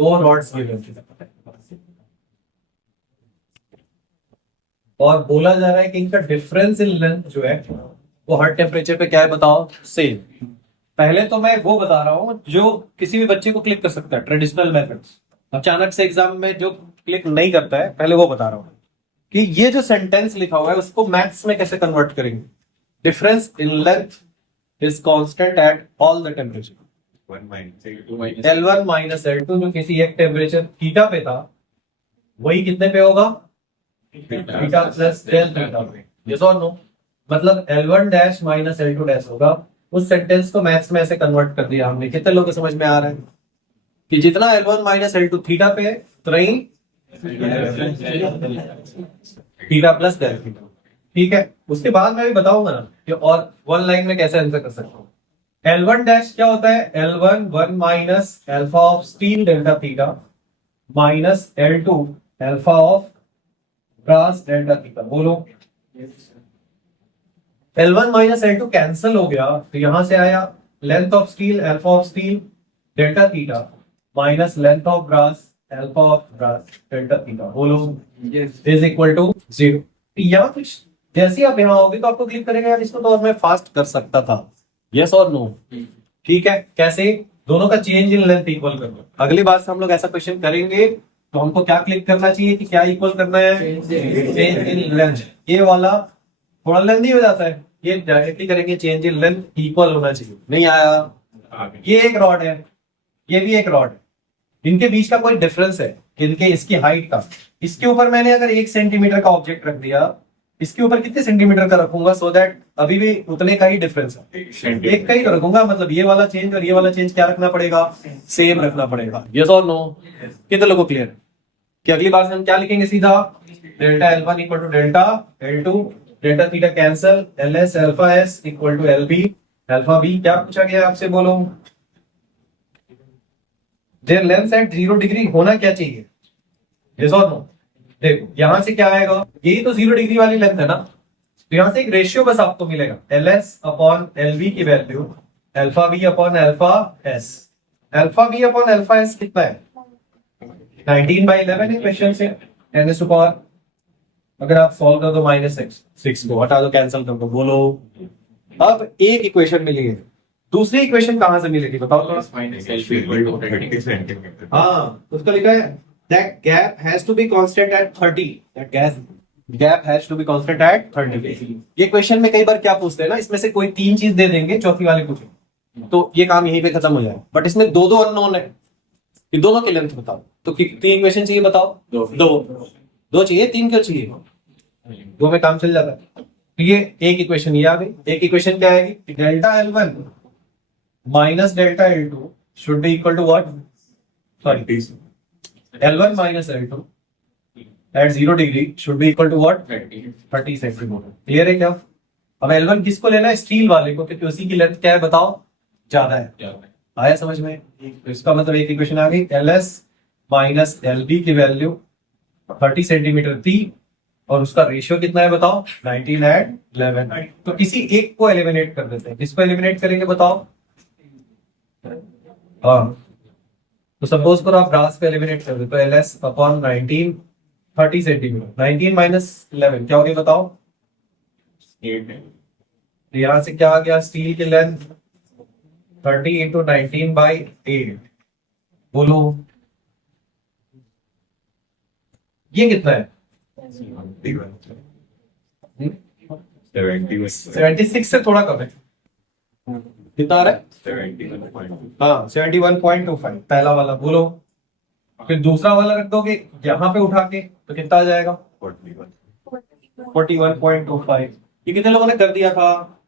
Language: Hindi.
दो रॉड्स गिवन थे और बोला जा रहा है कि इनका डिफरेंस इन लेंथ जो है वो हर टेम्परेचर पे क्या है बताओ, सेम। पहले तो मैं वो बता रहा हूं जो किसी भी बच्चे को क्लिक कर सकता है, ट्रेडिशनल मेथड्स। अचानक से एग्जाम में जो क्लिक नहीं करता है, पहले वो बता रहा हूं कि ये जो सेंटेंस लिखा हुआ है उसको मैथ्स में कैसे कन्वर्ट करेंगे। Difference in length is constant at all the temperature. L1 minus L2 जो किसी एक टेम्परेचर थीटा पे था, वही कितने पे होगा, थीटा प्लस डेल थीटा पे। यस और नो? मतलब L1 dash minus L2 dash होगा। उस सेंटेंस को मैथ्स में ऐसे कन्वर्ट कर दिया हमने। कितने लोगों को समझ में आ रहा है कि जितना L1 माइनस L2 थीटा पे है, उतना ही थीटा प्लस डेल थीटा। ठीक है, उसके बाद मैं भी बताऊंगा ना कि और वन लाइन में कैसे आंसर कर सकता हूं। L1 डैश क्या होता है, L1 1 minus alpha of steel delta theta minus L2 alpha of brass delta theta. बोलो, L1 माइनस L2 कैंसिल हो गया, तो यहां से आया length of steel alpha of steel delta theta minus length of brass alpha of brass delta theta. बोलो, इज इक्वल टू 0। या कुछ जैसे आप यहां आओगे तो आपको क्लिक करेगा यार इसको तो और मैं फास्ट कर सकता था। यस और नो? ठीक है, कैसे? दोनों का चेंज इन लेंथ इक्वल कर दो। अगली बार से हम लोग ऐसा क्वेश्चन करेंगे तो हमको क्या क्लिक करना चाहिए कि क्या इक्वल करना है, चेंज इन लेंथ। ये वाला थोड़ा लेंथी हो जाता है, ये डायरेक्टली करेंगे चेंज इन लेंथ इक्वल होना चाहिए। नहीं आया? ये एक रॉड है, ये भी एक रॉड है, इनके बीच का कोई डिफरेंस है, इनके इसकी हाइट का। इसके ऊपर मैंने अगर 1 सेंटीमीटर का ऑब्जेक्ट रख दिया, इसके ऊपर कितने सेंटीमीटर का रखूंगा सो दैट अभी भी उतने का ही डिफरेंस है, एक का ही रखूंगा। मतलब ये वाला चेंज और ये वाला चेंज क्या रखना पड़ेगा, सेम रखना पड़ेगा। यस और नो? कितने लोगों को क्लियर है कि अगली बार से हम क्या लिखेंगे सीधा, delta L1 equal to delta L2 delta theta cancel, LS alpha S equal to LB alpha B। क्या पूछा गया आपसे, बोलो। देयर लेंथ एट 0 डिग्री होना क्या चाहिए, यस और नो? देखो यहां से क्या आएगा, यही तो 0 डिग्री वाली लेंथ है ना, तो यहां से एक रेशियो बस आपको मिलेगा, LS अपॉन LB की value alpha B upon alpha S। Alpha B upon alpha S कितना है, 19/11 इक्वेशन से 10 टू पावर। अगर आप सॉल्व कर दो -6 को हटा दो, कैंसिल कर दो। बोलो, अब एक इक्वेशन मिली है, दूसरी इक्वेशन कहां से मिलेगी बताओ थोड़ा। हाँ, उसका लिखा है that gap has to be constant at 30। that gap has to be constant at 30। ये क्वेश्चन में कई बार क्या पूछते हैं ना, इसमें से कोई 3 चीज दे देंगे, चौथी वाली पूछे तो ये काम यहीं पे खत्म हो जाए। बट इसमें दो अननोन है, ये दोनों की लेंथ बताओ। तो कितनी इक्वेशन चाहिए बताओ, दो चाहिए, 3 क्यों चाहिए, 2 में काम चल जाता है। तो ये एक इक्वेशन ये आ गई। एक इक्वेशन क्या आएगी, delta L1 minus delta L2 should be equal to what, sorry L1 minus L2 at 0 degree should be equal to what, 30 centimetre. Clear है क्या? अब L1 किसको लेना है, स्टील वाले को, क्योंकि उसी की लेंथ क्या है बताओ, ज्यादा है। आया समझ में? तो इसका मतलब एक इक्वेशन आ गई, LS माइनस LB की वैल्यू 30 सेंटीमीटर थी और उसका रेशियो कितना है बताओ, 19/11। तो किसी एक को एलिमिनेट कर देते हैं। किसको एलिमिनेट करेंगे बताओ? हाँ, तो सपोज करो आप ब्रास पे एलिमिनेट कर दो, तो LS अपॉन 19 30 सेंटीमीटर, 19 माइनस 11 क्या हो गया बताओ, 8। तो यहां से क्या आ गया, स्टील की लेंथ 30 इंटू 19/8। बोलो ये कितना है, 76 से थोड़ा कम है। कितना आ रहा है, 71.25 पहला वाला। बोलो, फिर दूसरा वाला रख दोगे यहाँ पे उठा के तो कितना आ जाएगा, 41.25। ये कितने लोगों ने कर दिया था,